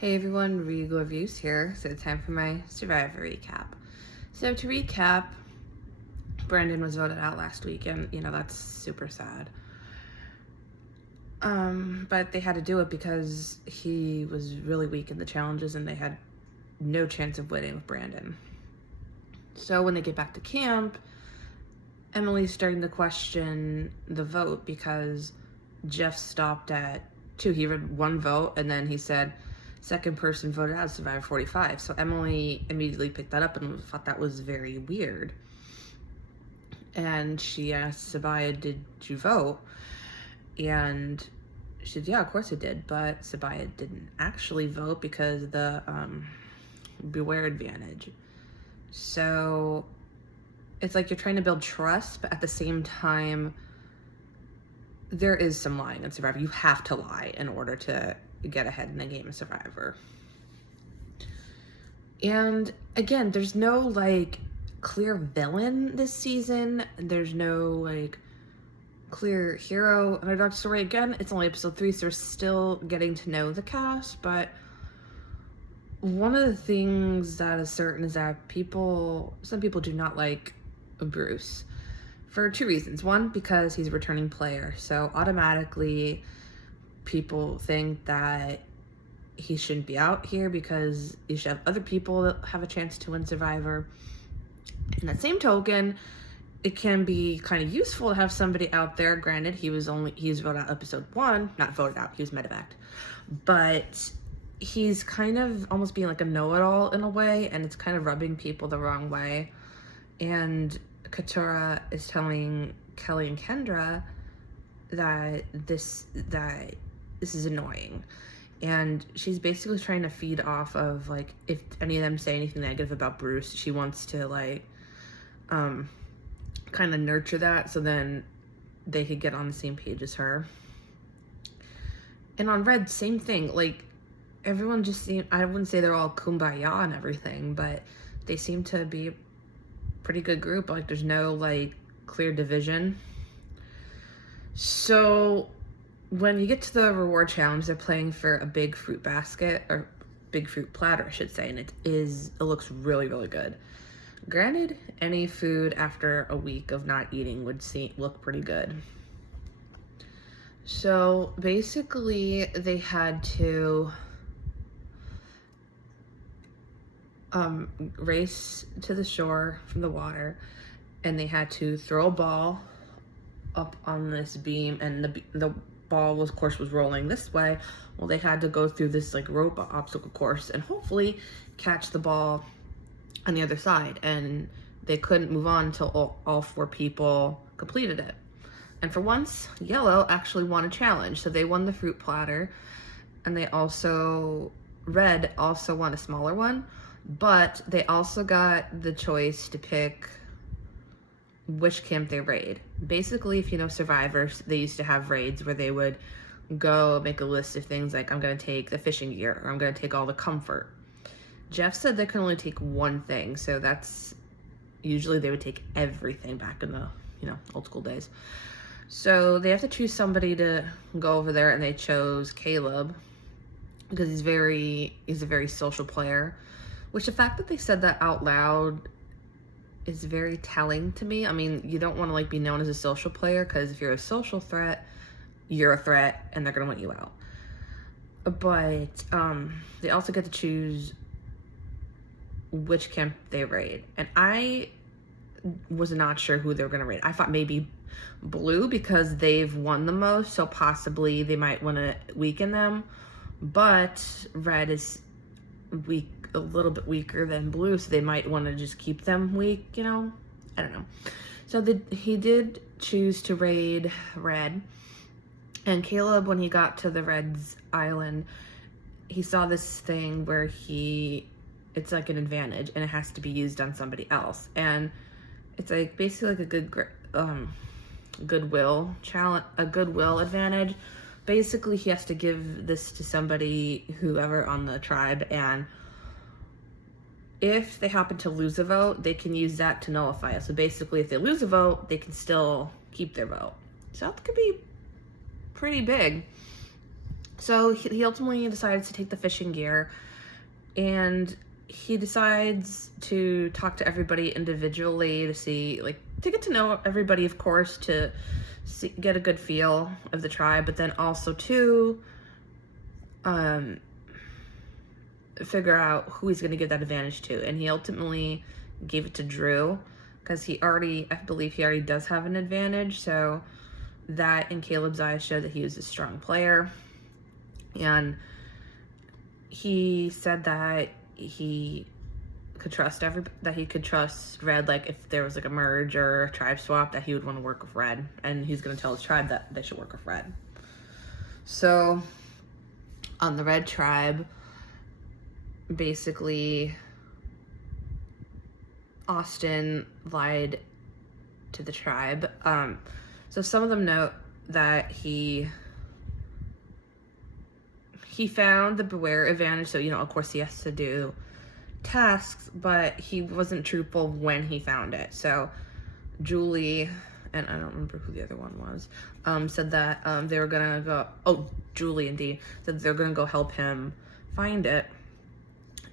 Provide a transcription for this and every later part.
Hey everyone, Regal Reviews here. So it's time for my Survivor recap. So to recap, Brandon was voted out last week, and that's super sad. But they had to do it because he was really weak in the challenges, and they had no chance of winning with Brandon. So when they get back to camp, Emily's starting to question the vote because Jeff stopped at 2. He read 1 vote, and then he said, second person voted out Survivor 45. So Emily immediately picked that up and thought that was very weird. And she asked Sabiyah, did you vote? And she said, yeah, of course I did. But Sabiyah didn't actually vote because of the beware advantage. So it's like you're trying to build trust, but at the same time, there is some lying in Survivor. You have to lie in order to get ahead in the game of Survivor. And again, there's no clear villain this season. There's no clear hero underdog story. Again, it's only episode 3, so we're still getting to know the cast. But one of the things that is certain is that some people do not like Bruce for 2 reasons. One, because he's a returning player, so automatically people think that he shouldn't be out here because you should have other people that have a chance to win Survivor. In that same token, it can be kind of useful to have somebody out there. Granted, he was voted out episode 1, not voted out, he was medevaced, but he's kind of almost being like a know-it-all in a way, and it's kind of rubbing people the wrong way. And Katurah is telling Kelly and Kendra that this is annoying, and she's basically trying to feed off of if any of them say anything negative about Bruce, she wants to kind of nurture that so then they could get on the same page as her. And on Red, same thing. Everyone just seemed, I wouldn't say they're all kumbaya and everything, but they seem to be a pretty good group. There's no clear division. So when you get to the reward challenge, they're playing for a big fruit basket, or big fruit platter, I should say, and it looks really, really good. Granted, any food after a week of not eating would look pretty good. So basically, they had to race to the shore from the water, and they had to throw a ball up on this beam, and the ball was rolling this way. Well, they had to go through this rope obstacle course and hopefully catch the ball on the other side, and they couldn't move on until all 4 people completed it. And for once, Yellow actually won a challenge, so they won the fruit platter, and Red also won a smaller one, but they also got the choice to pick which camp they raid. Basically, if you know Survivor, they used to have raids where they would go make a list of things like, I'm going to take the fishing gear, or I'm going to take all the comfort. Jeff said they can only take one thing, so that's usually they would take everything back in the old school days. So they have to choose somebody to go over there, and they chose Caleb because he's a very social player, which the fact that they said that out loud is very telling to me. I mean, you don't want to be known as a social player, because if you're a social threat, you're a threat and they're gonna want you out. But they also get to choose which camp they raid, and I was not sure who they were gonna raid. I thought maybe Blue, because they've won the most, so possibly they might want to weaken them. But Red is weak, a little bit weaker than Blue, so they might want to just keep them weak, I don't know. So he did choose to raid Red, and Caleb, when he got to the Red's island, he saw this thing where it's like an advantage, and it has to be used on somebody else, and it's basically a goodwill challenge, a goodwill advantage. Basically, he has to give this to somebody, whoever on the tribe, and if they happen to lose a vote, they can use that to nullify it. So basically, if they lose a vote, they can still keep their vote. So that could be pretty big. So he ultimately decides to take the fishing gear, and he decides to talk to everybody individually to see, like, to get to know everybody, of course, to get a good feel of the tribe, but then also to figure out who he's going to give that advantage to. And he ultimately gave it to Drew because I believe he already does have an advantage. So that in Caleb's eyes showed that he was a strong player. And he said that he could trust Red, like if there was like a merge or a tribe swap, that he would want to work with Red, and he's going to tell his tribe that they should work with Red. So on the Red tribe, basically Austin lied to the tribe. So some of them note that he found the Beware advantage, so, of course he has to do tasks, but he wasn't truthful when he found it. So Julie, and I don't remember who the other one was, said that they were gonna go, Julie indeed, said they're gonna go help him find it.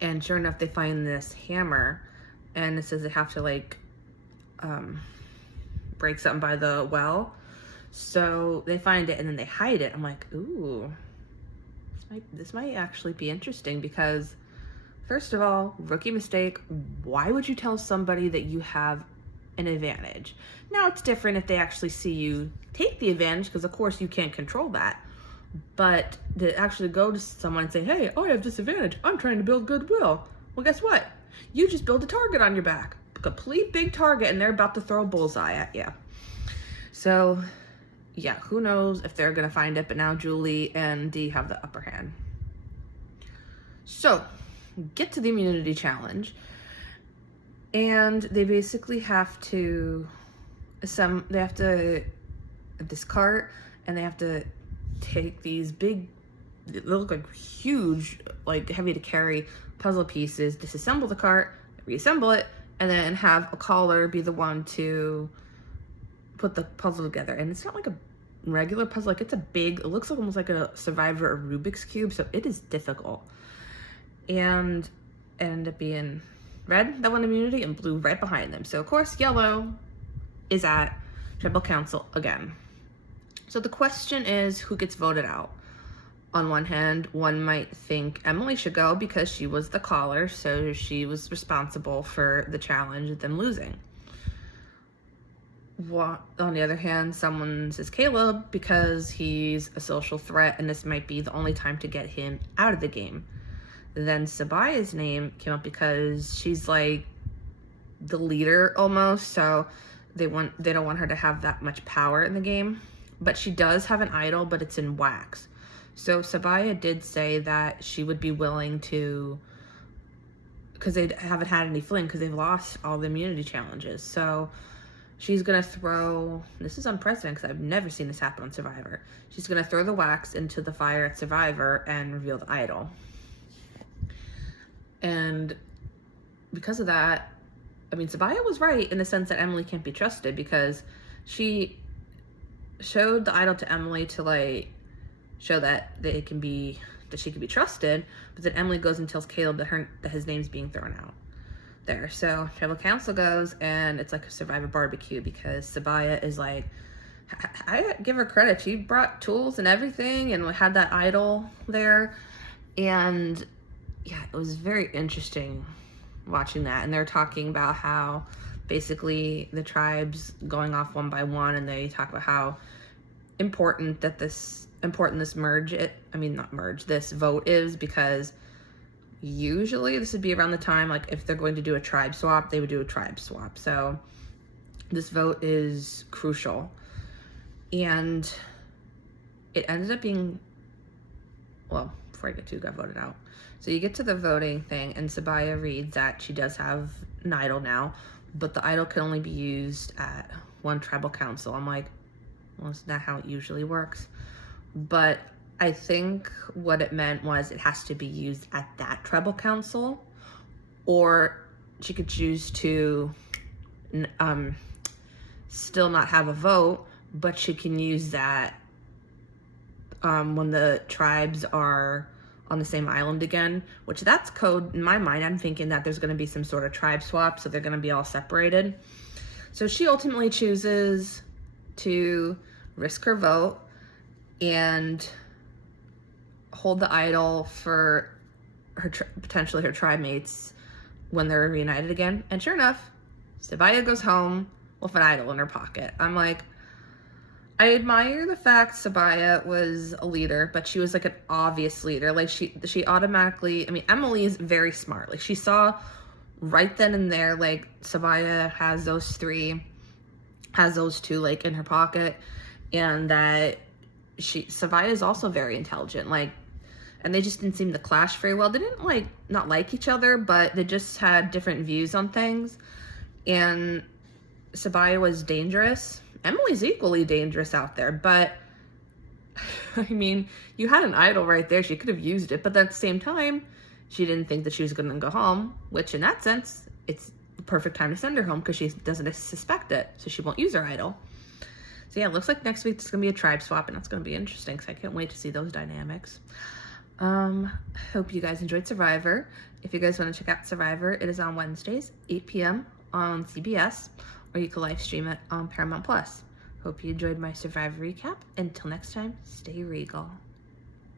And sure enough, they find this hammer, and it says they have to, like, break something by the well. So they find it, and then they hide it. I'm like, ooh, this might actually be interesting, because first of all, rookie mistake. Why would you tell somebody that you have an advantage? Now, it's different if they actually see you take the advantage, because of course you can't control that. But to actually go to someone and say, hey, I have this advantage, I'm trying to build goodwill. Well, guess what? You just build a target on your back. A complete big target, and they're about to throw a bullseye at you. So, yeah, who knows if they're going to find it, but now Julie and Dee have the upper hand. So, get to the immunity challenge, and they basically have to discard, and they have to take these big, they look like huge, like heavy to carry puzzle pieces, disassemble the cart, reassemble it, and then have a caller be the one to put the puzzle together. And it's not like a regular puzzle, like it's it looks like almost like a Survivor or Rubik's Cube, so it is difficult. And it ended up being Red that won immunity and Blue right behind them. So of course Yellow is at Tribal Council again. So the question is, who gets voted out? On one hand, one might think Emily should go because she was the caller, so she was responsible for the challenge of them losing. On the other hand, someone says Caleb because he's a social threat and this might be the only time to get him out of the game. Then Sabaya's name came up because she's like the leader almost, so they don't want her to have that much power in the game. But she does have an idol, but it's in wax. So Sabaya did say that she would be willing to, because they haven't had any fling because they've lost all the immunity challenges. So she's going to throw, this is unprecedented because I've never seen this happen on Survivor. She's going to throw the wax into the fire at Survivor and reveal the idol. And because of that, I mean, Sabaya was right in the sense that Emily can't be trusted because she showed the idol to Emily to like show that she can be trusted, but then Emily goes and tells Caleb that his name's being thrown out there. So Tribal Council goes, and it's like a Survivor barbecue because Sabaya is like, I give her credit, she brought tools and everything and had that idol there. And yeah, it was very interesting watching that. And they're talking about how basically the tribes going off one by one, and they talk about how important this vote is, because usually this would be around the time, like if they're going to do a tribe swap, they would do a tribe swap. So this vote is crucial. And it ended up being, well, before I get to who got voted out. So you get to the voting thing, and Sabaya reads that she does have an idol now, but the idol can only be used at one tribal council. I'm like, well, isn't that how it usually works? But I think what it meant was it has to be used at that tribal council, or she could choose to still not have a vote, but she can use that when the tribes are on the same island again, which that's code in my mind. I'm thinking that there's going to be some sort of tribe swap, so they're going to be all separated. So she ultimately chooses to risk her vote and hold the idol for her potentially her tribe mates when they're reunited again. And sure enough, Sabiyah goes home with an idol in her pocket. I'm like, I admire the fact Sabiyah was a leader, but she was like an obvious leader. Like she automatically, I mean, Emily is very smart. Like she saw right then and there, like Sabiyah has those two like in her pocket, and that Sabiyah is also very intelligent. Like, and they just didn't seem to clash very well. They didn't like not like each other, but they just had different views on things. And Sabiyah was dangerous. Emily's equally dangerous out there, but I mean, you had an idol right there. She could have used it, but at the same time, she didn't think that she was going to go home, which in that sense, it's the perfect time to send her home because she doesn't suspect it, so she won't use her idol. So yeah, it looks like next week it's going to be a tribe swap, and that's going to be interesting, so I can't wait to see those dynamics. Hope you guys enjoyed Survivor. If you guys want to check out Survivor, it is on Wednesdays, 8 p.m. on CBS, or you can live stream it on Paramount Plus. Hope you enjoyed my Survivor recap. Until next time, stay regal.